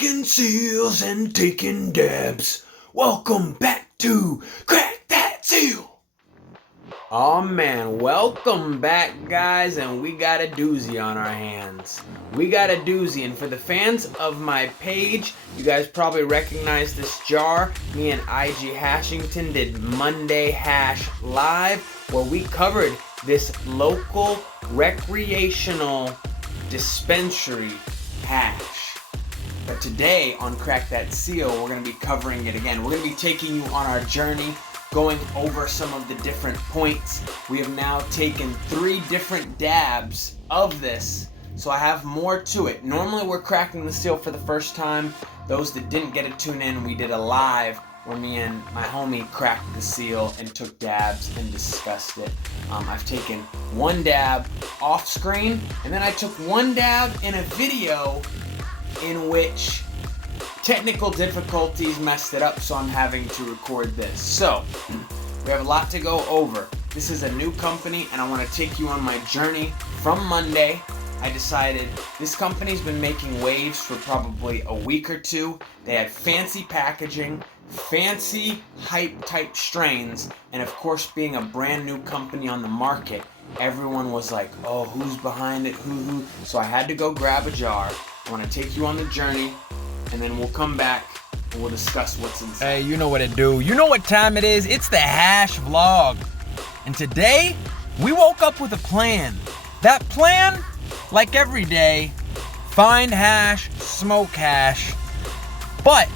cracking seals and taking dabs. Welcome back to Crack That Seal. Oh man, welcome back guys, and we got a doozy on our hands. We got a doozy, and for the fans of my page, you guys probably recognize this jar. Me and IG Hashington did Monday Hash Live, where we covered this local recreational dispensary hash. But today on Crack That Seal, we're going to be covering it again. We're going to be taking you on our journey, going over some of the different points. We have now taken 3 different dabs of this, so I have more to it. Normally we're cracking the seal for the first time. Those that didn't get to tune in, we did a live where me and my homie cracked the seal and took dabs and discussed it. I've taken 1 dab off screen, and then I took 1 dab in a video in which technical difficulties messed it up, so I'm having to record this. So, we have a lot to go over. This is a new company, and I want to take you on my journey from Monday. I decided this company's been making waves for probably a week or 2. They had fancy packaging, fancy hype type strains, and of course being a brand new company on the market, everyone was like, oh, who's behind it, who? So I had to go grab a jar. I want to take you on the journey, and then we'll come back and we'll discuss what's inside. Hey, you know what it do. You know what time it is. It's the Hash Vlog. And today, we woke up with a plan. That plan, like every day, find hash, smoke hash. But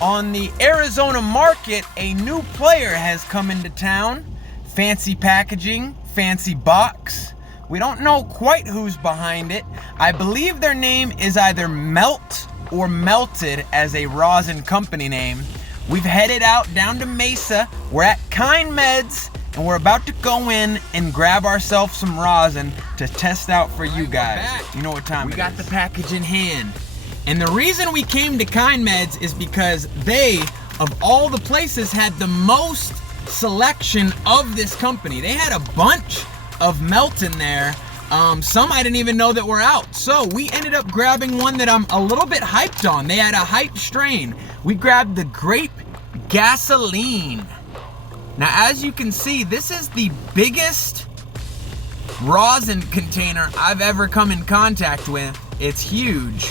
on the Arizona market, a new player has come into town. Fancy packaging, fancy box. We don't know quite who's behind it. I believe their name is either Melt or Melted as a rosin company name. We've headed out down to Mesa. We're at Kind Meds, and we're about to go in and grab ourselves some rosin to test out for you guys. You know what time it is. We got the package in hand. And the reason we came to Kind Meds is because they, of all the places, had the most selection of this company. They had a bunch of Melt in there. Some I didn't even know that were out. So we ended up grabbing one that I'm a little bit hyped on. They had a hype strain. We grabbed the Grape Gasoline. Now, as you can see, this is the biggest rosin container I've ever come in contact with. It's huge.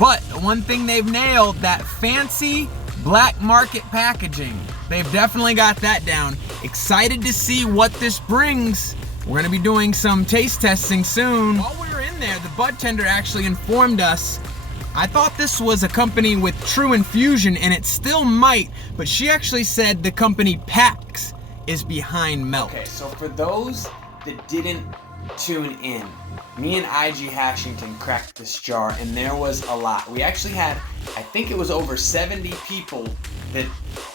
But one thing they've nailed, that fancy black market packaging. They've definitely got that down. Excited to see what this brings. We're gonna be doing some taste testing soon. While we were in there, the bud tender actually informed us. I thought this was a company with True Infusion, and it still might, but she actually said the company Pax is behind Melt. Okay, so for those that didn't tune in, me and IG Hashington cracked this jar, and there was a lot. We actually had, I think it was over 70 people that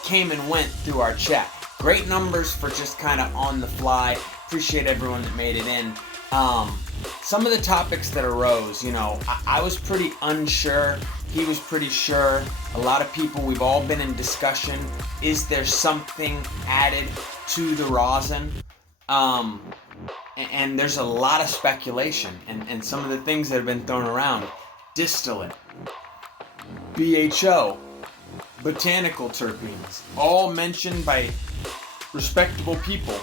came and went through our chat. Great numbers for just kind of on the fly. Appreciate everyone that made it in. Some of the topics that arose, you know, I was pretty unsure. He was pretty sure. A lot of people, we've all been in discussion. Is there something added to the rosin? And there's a lot of speculation. And some of the things that have been thrown around. Distillate, BHO, botanical terpenes, all mentioned by respectable people.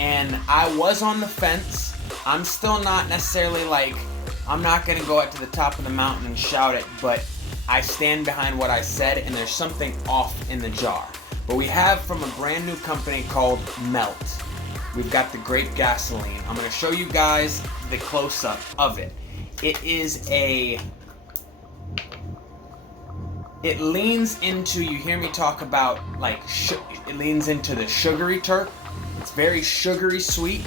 And I was on the fence. I'm still not necessarily like, I'm not gonna go out to the top of the mountain and shout it, but I stand behind what I said, and there's something off in the jar. But we have from a brand new company called Melt. We've got the Grape Gasoline. I'm gonna show you guys the close-up of it. It leans into, you hear me talk about like, it leans into the sugary terp. It's very sugary sweet.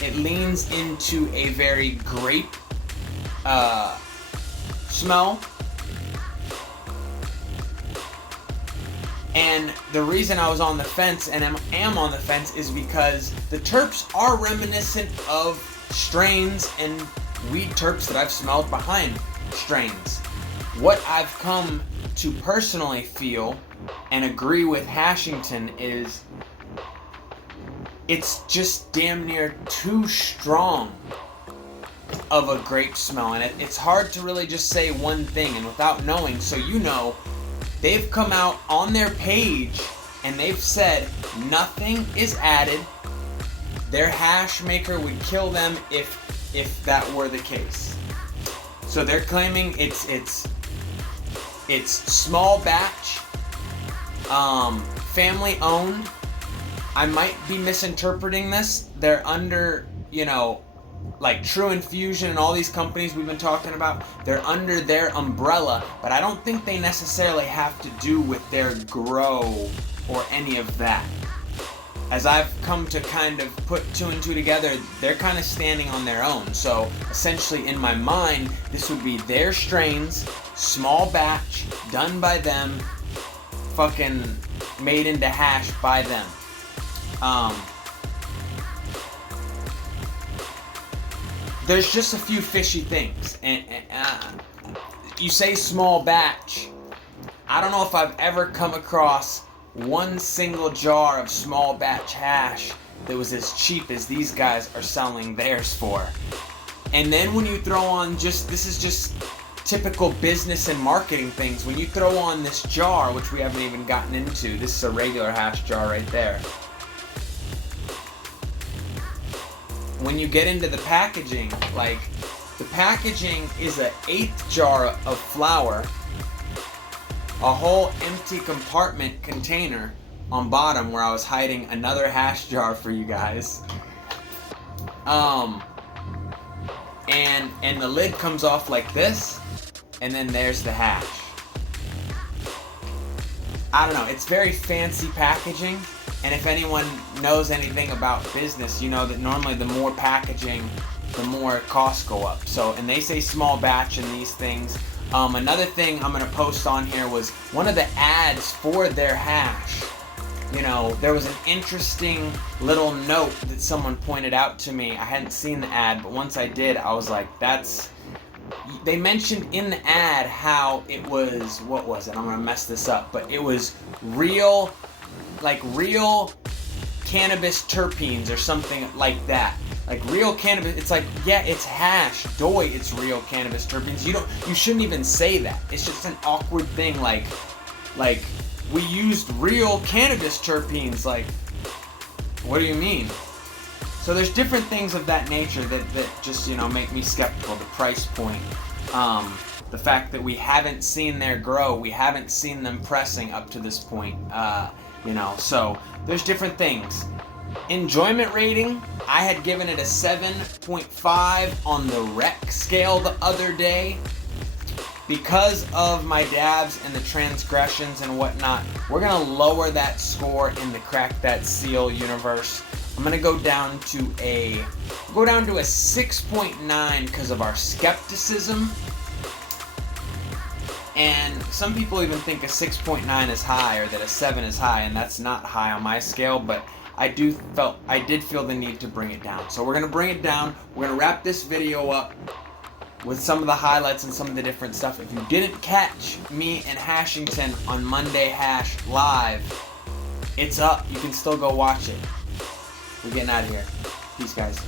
It leans into a very grape smell. And the reason I was on the fence and am on the fence is because the terps are reminiscent of strains and weed terps that I've smelled behind strains. What I've come to personally feel and agree with Hashington is it's just damn near too strong of a grape smell, and it's hard to really just say one thing and without knowing. So they've come out on their page and they've said nothing is added. Their hash maker would kill them if that were the case. So they're claiming it's small batch, family owned. I might be misinterpreting this. They're under, like True Infusion and all these companies we've been talking about, they're under their umbrella, but I don't think they necessarily have to do with their grow or any of that. As I've come to kind of put two and two together, they're kind of standing on their own. So essentially in my mind, this would be their strains, small batch, done by them, fucking made into hash by them. There's just a few fishy things, and you say small batch. I don't know if I've ever come across one single jar of small batch hash that was as cheap as these guys are selling theirs for. And then when you throw on this is just typical business and marketing things, when you throw on this jar, which we haven't even gotten into, this is a regular hash jar right there. When you get into the packaging, like the packaging is an 1/8 jar of flour, a whole empty compartment container on bottom where I was hiding another hash jar for you guys. And the lid comes off like this, and then there's the hash. I don't know, it's very fancy packaging. And if anyone knows anything about business, you know that normally the more packaging, the more costs go up. So, and they say small batch in these things. Another thing I'm gonna post on here was one of the ads for their hash. There was an interesting little note that someone pointed out to me. I hadn't seen the ad, but once I did, I was like, they mentioned in the ad how it was, what was it? I'm gonna mess this up, but it was real cannabis terpenes or something like that. Like real cannabis, it's like, yeah, it's hash. Doy, it's real cannabis terpenes. You shouldn't even say that. It's just an awkward thing, like we used real cannabis terpenes. Like, what do you mean? So there's different things of that nature that just, make me skeptical. The price point, the fact that we haven't seen their grow, we haven't seen them pressing up to this point, so there's different things. Enjoyment rating, I had given it a 7.5 on the rec scale the other day. Because of my dabs and the transgressions and whatnot, we're gonna lower that score in the Crack That Seal universe. I'm gonna go down to a 6.9 because of our skepticism. And some people even think a 6.9 is high, or that a 7 is high, and that's not high on my scale, but I did feel the need to bring it down. So we're gonna bring it down. We're gonna wrap this video up with some of the highlights and some of the different stuff. If you didn't catch me and Hashington on Monday Hash Live, it's up. You can still go watch it. We're getting out of here. Peace, guys.